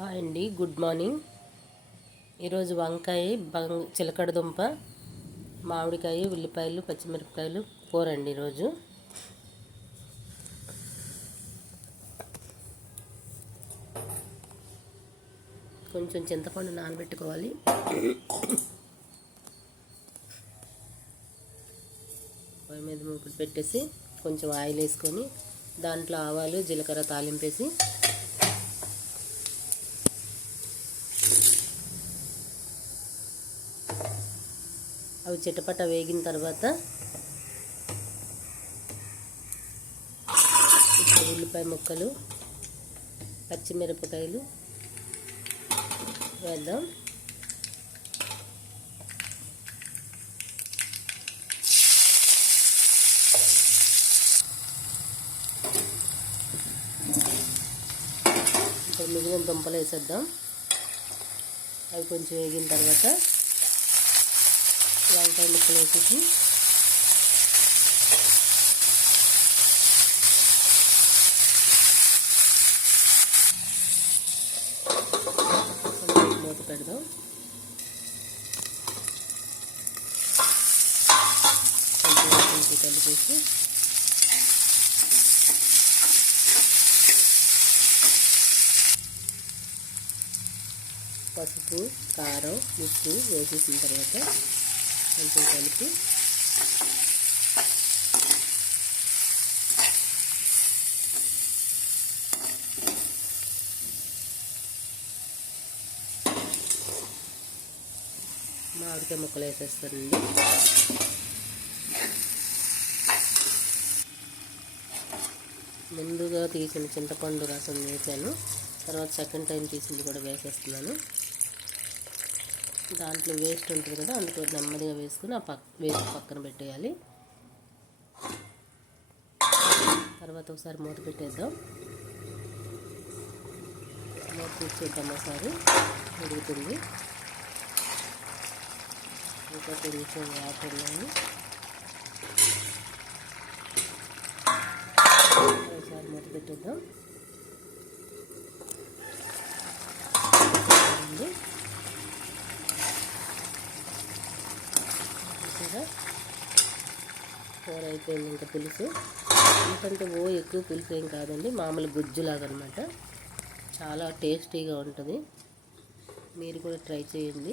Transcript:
Hi అండి, good morning. ఈరోజు వంకాయ, చిలకడ దుంప, మామిడికాయ, ఉల్లిపాయలు, పచ్చిమిరపకాయలు కూర అండి. ఈరోజు కొంచెం చింతపండు నానబెట్టుకోవాలి. పొయ్యి మీద మూకుడు పెట్టేసి కొంచెం ఆయిల్ వేసుకొని దాంట్లో ఆవాలు, జీలకర్ర తాలింపేసి అవి చిటపట వేగిన తర్వాత ఉల్లిపాయ ముక్కలు, పచ్చిమిరపకాయలు వేద్దాం. ఇప్పుడు మిగిలిన దుంపలు వేసేద్దాం. అవి కొంచెం వేగిన తర్వాత వంకాయ ముక్కలు వేసేసి మూత పెడదాం. కొంచెం కలిపేసి పసుపు, కారం, ఉప్పు వేసేసిన తర్వాత కొంచెం కలిపి మామిడికాయ ముక్కలు వేసేస్తానండి. ముందుగా తీసిన చింతపండు రసం వేసాను, తర్వాత సెకండ్ టైం తీసింది కూడా వేసేస్తున్నాను. దాంట్లో వేస్ట్ ఉంటుంది కదా, అందులో నెమ్మదిగా వేసుకుని వేసి పక్కన పెట్టేయాలి. తర్వాత ఒకసారి మూత పెట్టేద్దాం. మూత తీసేద్దాం. ఒకసారి ఉడుకుతుంది. ఇంకా కొంచెం వాటర్ ఉన్నాయి. ఒకసారి మూత పెట్టేద్దాం. కూర అయిపోయింది. ఇంకా పులుసు ఎందుకంటే ఎక్కువ పులుసు ఏం కాదండి, మామూలు గుజ్జులాగా అనమాట. చాలా టేస్టీగా ఉంటుంది. మీరు కూడా ట్రై చేయండి.